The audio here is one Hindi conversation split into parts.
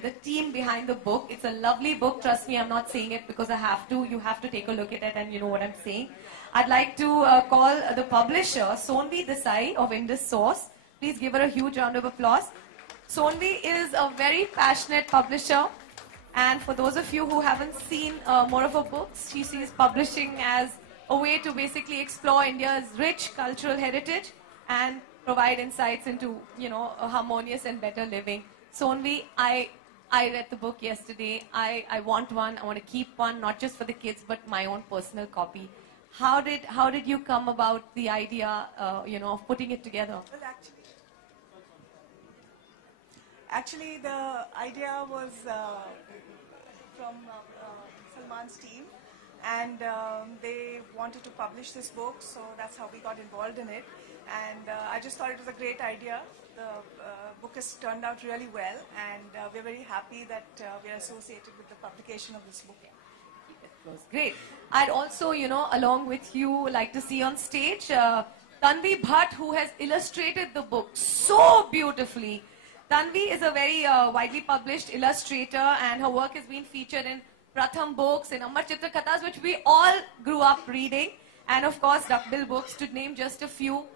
The team behind the book. It's a lovely book. Trust me, I'm not saying it because I have to. You have to take a look at it and you know what I'm saying. I'd like to call the publisher, Sonvi Desai of Indus Source. Please give her a huge round of applause. Sonvi is a very passionate publisher. And for those of you who haven't seen more of her books, she sees publishing as a way to basically explore India's rich cultural heritage and provide insights into, you know, a harmonious and better living. Sonvi, I read the book yesterday. I want one. I want to keep one, not just for the kids, but my own personal copy. How did you come about the idea, you know, of putting it together? Well, actually, the idea was from Salman's team, and they wanted to publish this book, so that's how we got involved in it. And I just thought it was a great idea. The book has turned out really well, and we're very happy that we are associated with the publication of this book. Great. I'd also, you know, along with you, like to see on stage Tanvi Bhatt, who has illustrated the book so beautifully. Tanvi is a very widely published illustrator, and her work has been featured in Pratham books, in Amar Chitra Kathas, which we all grew up reading, and of course Duckbill books, to name just a few.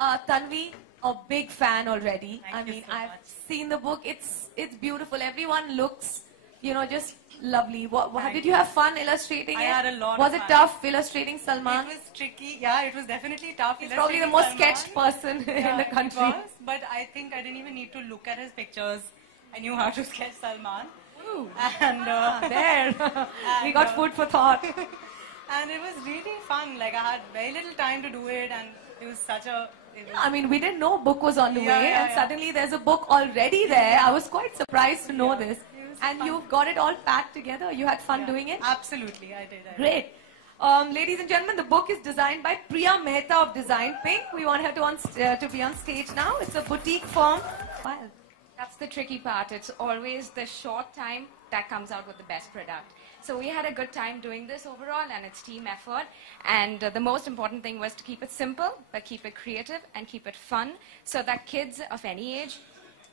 Tanvi, a big fan already. I mean, I've seen the book. It's beautiful. Everyone looks, you know, just lovely. Did you have fun illustrating it? I had a lot Was of it fun. tough illustrating Salman? It was tricky. Yeah, it was definitely tough. He's probably the most sketched person in the country. It was, but I think I didn't even need to look at his pictures. I knew how to sketch Salman. Ooh. And there. We got food for thought. And it was really fun. Like, I had very little time to do it, and it was such a... I mean, we didn't know a book was on the way, and suddenly there's a book already there. I was quite surprised to know this. And you've got it all packed together. You had fun doing it? Absolutely, I did. Great. Ladies and gentlemen, the book is designed by Priya Mehta of Design Pink. We want her to be on stage now. It's a boutique firm. File. That's the tricky part. It's always the short time that comes out with the best product. So we had a good time doing this overall, and it's team effort. And the most important thing was to keep it simple, but keep it creative and keep it fun, so that kids of any age,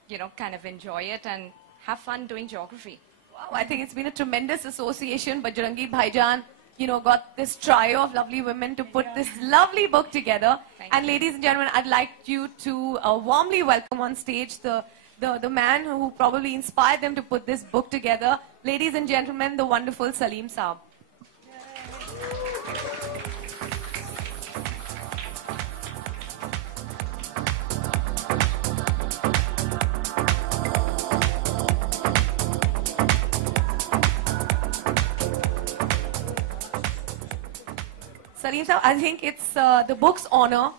you know, kind of enjoy it and have fun doing geography. Wow, I think it's been a tremendous association. Bajrangi Bhaijan, you know, got this trio of lovely women to put this lovely book together. And ladies and gentlemen, I'd like you to warmly welcome on stage the man who probably inspired them to put this book together. Ladies and gentlemen, the wonderful Salim Saab. Salim Saab, I think it's the book's honor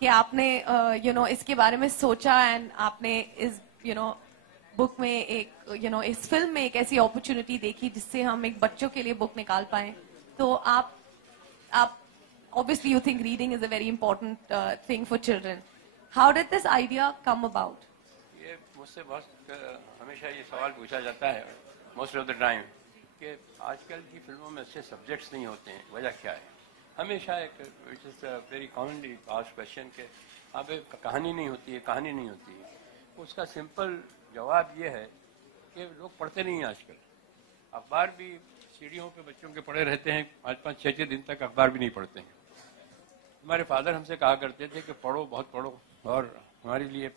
कि आपने you know इसके बारे में सोचा and आपने इस you know बुक में एक you know इस फिल्म में एक ऐसी opportunity देखी जिससे हम एक बच्चों के लिए बुक निकाल पाए. तो आप obviously you think reading is a very important thing for children. How did this idea come about? ये मुझसे बहुत हमेशा ये सवाल पूछा जाता है most of the time कि आजकल की फिल्मों में अच्छे subjects नहीं होते हैं, वजह क्या है? हमेशा एक which is a very commonly asked question कि यहाँ पे कहानी नहीं होती है, कहानी नहीं होती है. उसका सिंपल जवाब ये है कि लोग पढ़ते नहीं हैं आजकल. अखबार भी सीढ़ियों पे बच्चों के पढ़े रहते हैं, 5-5, 6-6 दिन तक अखबार भी नहीं पढ़ते हैं. हमारे फादर हमसे कहा करते थे कि पढ़ो, बहुत पढ़ो, और हमारे लिए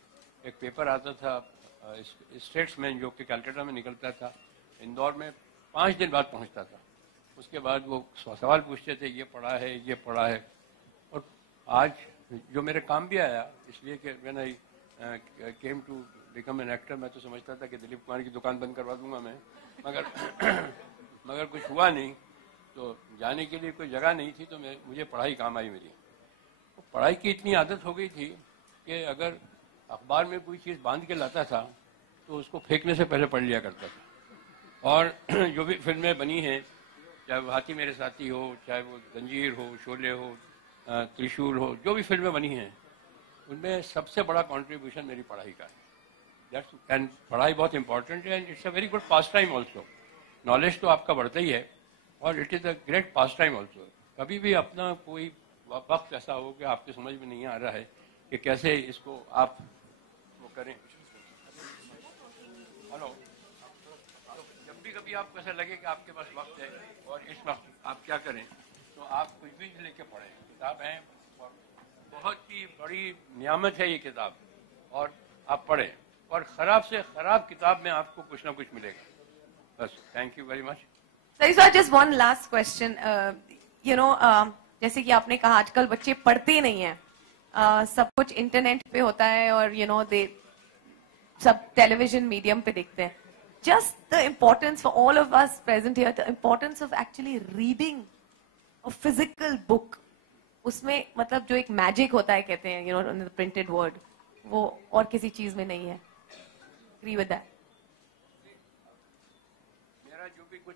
एक पेपर आता था स्टेट्समैन, जो कि कलकत्ता में निकलता था, इंदौर में 5 दिन बाद पहुंचता था। उसके बाद वो सवाल पूछते थे, ये पढ़ा है, ये पढ़ा है। और आज जो मेरे काम भी आया, इसलिए कि when I came to become an actor, मैं तो समझता था कि दिलीप कुमार की दुकान बंद करवा दूंगा मैं, मगर कुछ हुआ नहीं। तो जाने के लिए कोई जगह नहीं थी, तो मुझे पढ़ाई काम आई मेरी। तो पढ़ाई की इतनी आदत हो गई थी कि अगर अखबार में कोई चीज़ बांध के लाता था तो उसको फेंकने से पहले पढ़ लिया करता था। और जो भी फिल्में बनी हैं, चाहे वो हाथी मेरे साथी हो, चाहे वो जंजीर हो, शोले हो, त्रिशूल हो, जो भी फिल्में बनी हैं, उनमें सबसे बड़ा कंट्रीब्यूशन मेरी पढ़ाई का है। एंड पढ़ाई बहुत इंपॉर्टेंट है, and it's a very good pass time also. Knowledge तो आपका बढ़ता ही है, और it is a great pass time also. कभी भी अपना कोई वक्त ऐसा हो कि आपके समझ में नहीं आ रहा है कि कैसे इसको आप वो करें। हेलो, जब भी कभी आपको ऐसा लगे कि आपके पास वक्त है और इस वक्त आप क्या करें, तो आप कुछ भी लेके पढ़ें। किताब है, और बहुत ही बड़ी नियामत है ये किताब, और आप पढ़ें, और ख़राब से ख़राब किताब में आपको कुछ ना कुछ मिलेगा। बस, thank you very much. Sir, just one last question. जैसे कि आपने कहा आजकल बच्चे पढ़ते नहीं हैं, सब कुछ इंटरनेट पे होता है, और दे सब टेलीविजन मीडियम पे देखते हैं। Just the importance for all of us present here, the importance of actually reading a physical book. उसमें मतलब जो एक मैजिक होता है, कहते हैं इन द प्रिंटेड वर्ड, वो और किसी चीज में नहीं है। Agree with that? मेरा जो भी कुछ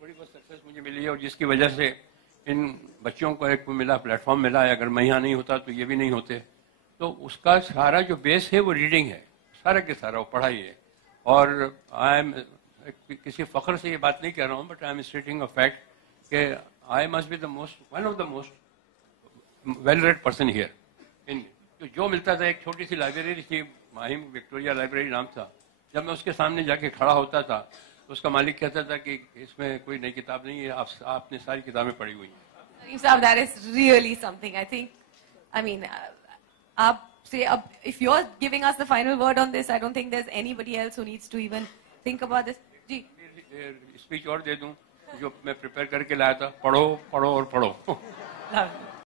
थोड़ी बहुत सक्सेस मुझे मिली है, और जिसकी वजह से इन बच्चों को एक मिला, प्लेटफॉर्म मिला है, अगर मैं यहाँ नहीं होता तो ये भी नहीं होते। तो उसका सारा जो बेस है वो रीडिंग है, सारा के सारा वो पढ़ाई है। और आई एम किसी फख्र से ये बात नहीं कह रहा हूँ, but I am stating a fact कि I must be the most one of the most well read person here. इन जो मिलता था, एक छोटी सी लाइब्रेरी थी, माहिम विक्टोरिया लाइब्रेरी नाम था। जब मैं उसके सामने जाके खड़ा होता था तो उसका मालिक कहता था कि इसमें कोई नई किताब नहीं है, आपने सारी किताबें पढ़ी हुई हैं। That is really something. I think, I mean, if you're giving us the final word on this, I don't think there's anybody else who needs to even think about this. जी, स्पीच और दे दूं जो मैं प्रिपेयर करके लाया था, पढ़ो पढ़ो और पढ़ो। Love it.